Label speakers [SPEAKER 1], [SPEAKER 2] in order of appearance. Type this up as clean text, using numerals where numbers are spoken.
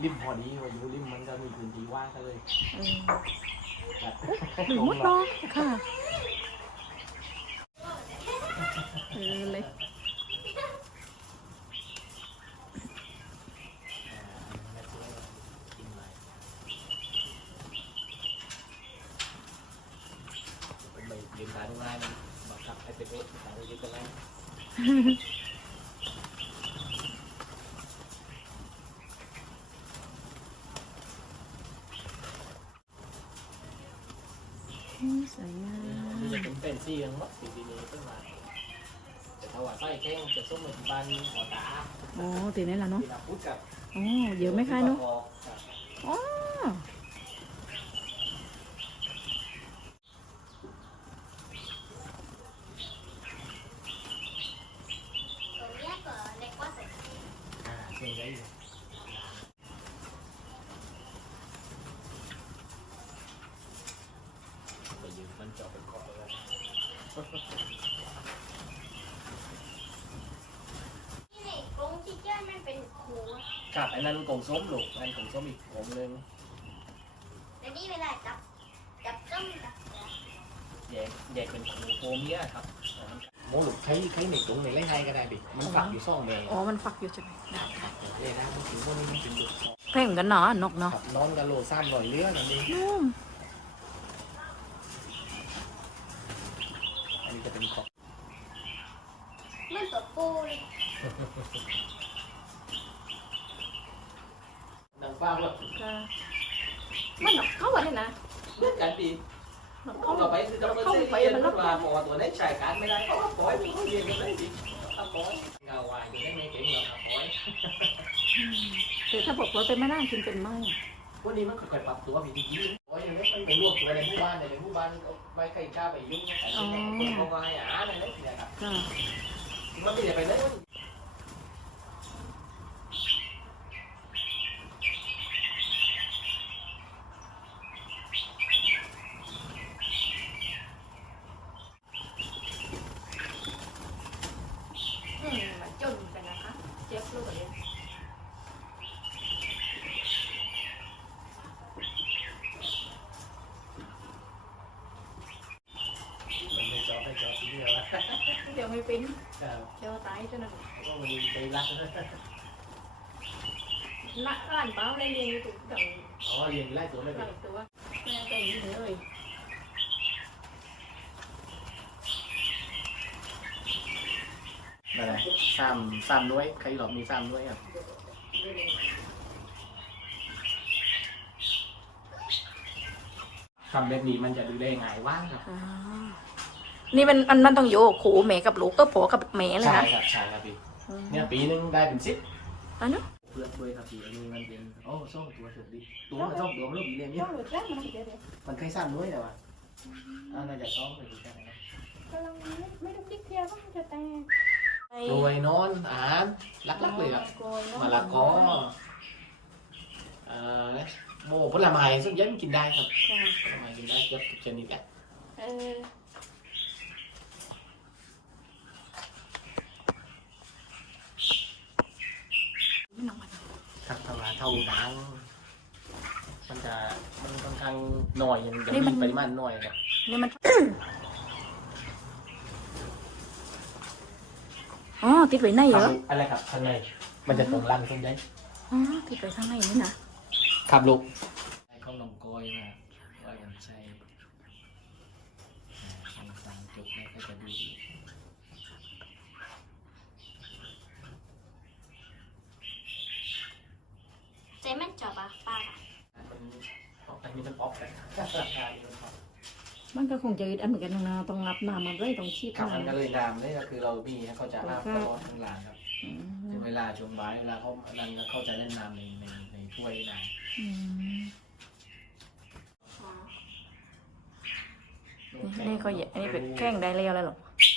[SPEAKER 1] ริมพอดีว่าอยู่ริมมันก็มีพื้นที่ว่างก็เลยจัด
[SPEAKER 2] หรือมดเนาะค่ะเลย
[SPEAKER 1] ยืนตาดูง่ายมันบังคับให้เป็นเอสตาดูยึดกันแล้ว
[SPEAKER 2] สวยงาม
[SPEAKER 1] นี่จะเป็นเป็นซี่ยังมัดปีนี้ขึ้นมาแต่ถ้าว่าไส้แข้งจะส้มเหมือนบ้านหัวตา
[SPEAKER 2] อ๋อตีนี่แหละเนาะ
[SPEAKER 1] ที่เราพูดกับ
[SPEAKER 2] อ๋อเยอะไหมคะเนาะอ๋อ
[SPEAKER 1] เส้นใหญ่ไปยืมมันจอดเป็นเกาะเลยครับอันนั้นกงส้มลูกอันกงส้มอีกผมนึง
[SPEAKER 3] แล้วนี่เวลาจับต้มจับ
[SPEAKER 1] แยกเป็นโคเมียครับโมลูกใช้ในตรงในไร่ไทยก็ได้ดิมันฝักอยู่ซ่องเลย
[SPEAKER 2] อ๋อมันฝักอยู่ใช่ไหม
[SPEAKER 1] เลยนะมันถึงพวกนี้มันเป็นดุ
[SPEAKER 2] แพงกันเนาะนกเนาะ
[SPEAKER 1] นอนกันโลซ้ำหน่อยเลี้ยงอันนี้อันนี้จะเป็นของ
[SPEAKER 3] มันตัวปูเลย
[SPEAKER 1] นางฟ้าว่า
[SPEAKER 2] มันนกเข้าวันนี้นะ
[SPEAKER 1] เรื่องการดีเขาไปเราไปเรียนมันว่าพอตัวนี้ใช้การไม่ได้เขาปล่อยมันเรียนกันได้ดิเขาปล่อยเงาวายอยู่ได้ไม่เก่งหรอกปล่อย
[SPEAKER 2] แต่ถ้าบอกว่าเป็นไม่ได้กินเป็นไม่
[SPEAKER 1] พวกนี้มันค่อยๆปรับตัวพี่ดีๆโอ้ยอย่างนี้มันไปรวบตัวในหมู่บ้านในหมู่บ้านไม่ใครกล้าไปยุ่งแต่คนเขาวายอะไรนั่นสิครับมันไม่ได้ไปเลย
[SPEAKER 2] จนกันนะคะเจ็บลูกเลยเดี๋ยวไม่เป็นเดี๋ยวตายจนนั่น
[SPEAKER 1] ก็มันไปรัก
[SPEAKER 2] ละร้านเบ้าได้เรียนอยู่ตรงต่าง
[SPEAKER 1] อ๋อเรียนไล่ตัวเลย
[SPEAKER 2] ตัวแม่เป็นอย่างนี้เลย
[SPEAKER 1] อะไรซ้ำด้วยใครหลอกมีซ้ำด้วยครับทำแบบนี้มันจะดูได้ง่ายว่างครับ
[SPEAKER 2] นี่มันต้องโยกขู่แม่กับลูกก็ผัวกับแม่เลยนะ
[SPEAKER 1] ใช่ครับพี่เนี่ยปีนึงได้เป็น10
[SPEAKER 2] อ๋อเนาะ
[SPEAKER 1] เพื่อนด้วยครับพี่อันนี้มันเป็นโอ้ส้มตัวสุดดิตัวมันส้มตัวมันลูกดีเลยเนี่ยมันเคยซ้ำด้วยแต่ว่าน่าจะซ้อมไปดูแค่ไหน
[SPEAKER 2] ไม่ต้องคิดเทียบว่ามันจะแตก
[SPEAKER 1] โรยนอนอาหารลักๆเลยครับมะละกอโม่ผลไม้ส่วนใหญ่มันกินได้ครับผลไม้กินได้เกือบทุกชนิดแหละครับถ้าว่าเท่าดังมันค่อนข้างหน่อยยังมีปริมาณหน่อยครับ
[SPEAKER 2] นี่มันอ๋อติดไว้ในเหรอ
[SPEAKER 1] อะไรครับข้างในมันจะตรงรังตรงนี้
[SPEAKER 2] อ๋อติดไว้ข้างในนี่นะครับ
[SPEAKER 1] ลูกใช้ข้าวหนมกอยมาก้อยกันใช้สามจุกนี่ก็จะดี
[SPEAKER 3] ใจมันจับอ่ะป้า
[SPEAKER 1] อันนี้มันป๊อปกัน
[SPEAKER 2] มันก็คงจะอึดอัดเหมือนกันนะต้องรับน้ำมาด้วยต้องชีพ
[SPEAKER 1] ครับมันก็เลยน้ำนี่ก็คือเรามีเขาจะอาบตลอดทั้งหลังครับเวลาช่วงบ่ายเวลาเขาจะเล่นน้ำในถ้วยน้ำ
[SPEAKER 2] นี่ก็อันนี้เป็นแข้งได้แล้วหรอ